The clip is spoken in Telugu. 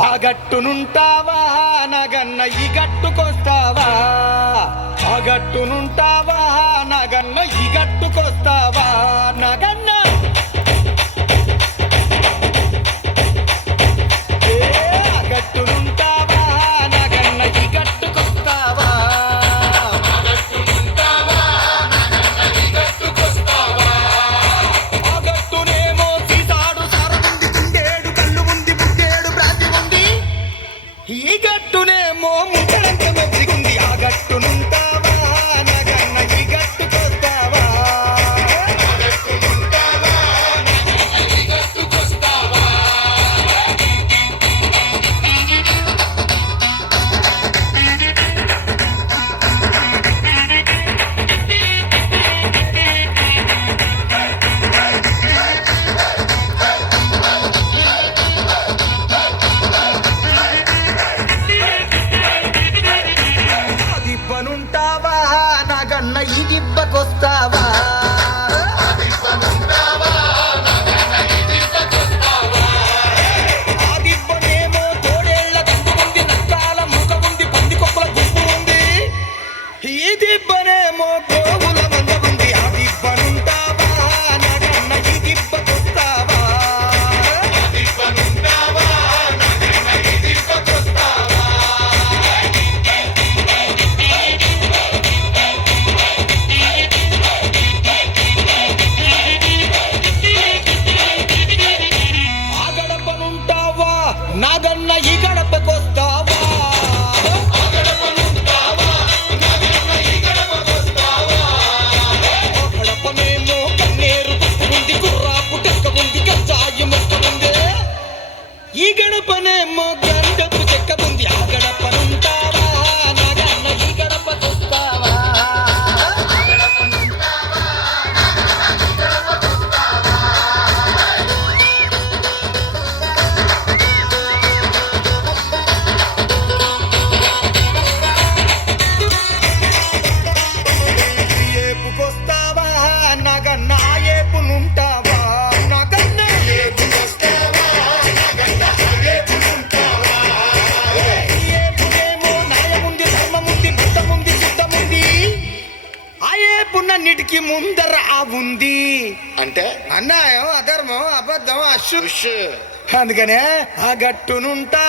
ఆ గట్టునుంటావా నగన్న ఈ గట్టుకొస్తావా ఆ గట్టునుంటావా నగన్న ఈ గట్టుకొస్తావా నగన్న ఆ గట్టునుంటావా నగన్న ఈ గట్టుకొస్తావా ఆ గట్టునేమో సీసాడు సారముంది గుండేడు కళ్ళు ఉంది బుద్ధేడు భ్రాంతి ఉంది ఈ గట్టునేమో ముట్టడంత మెచ్చిగుంది ఆ గట్టునుంటావా నగన్న ఈ గట్టుకొస్తావా ఆ దిబ్బనుంటావా నగన్న ఈ దిబ్బకొస్తావా ఆ దిబ్బనేమో తోడేళ్ల గంటు ఉంది నక్కాల ముఖ ఉంది పందికొక్కుల గుంపు ఉంది ఈ దిబ్బనేమో గోవుల మంద ఉంది ఆ దిబ్బనుంటావా నగన్న ఈ దిబ్బకొస్తావా ఆ గడపనుంటావా నాగన్న ఈ గడపకొస్తావా ఆ గడపనేమో కన్నేరు గుర్తు ఉంది గుర్రాపు టెక్క ఉంది గంజాయి మొక్క ఉంది ఈ గడపనేమో గండపు చెక్క ఉంది ఆ గడపనుంటావా నాగన్న ఈ గడపకొస్తావా ఏపుకొస్తావా నగన్న ఆ ఏపునుంటావా నగన్న ఏపునేమో న్యాయముంది ధర్మముంది బుద్ధముంది శుద్ధముంది ఆ ఏపునన్నిటికీ ముందర ఆ ఉంది అంటే అన్యాయం అధర్మం అబద్ధం అశుష్ అందుకనే ఆ గట్టునుంటా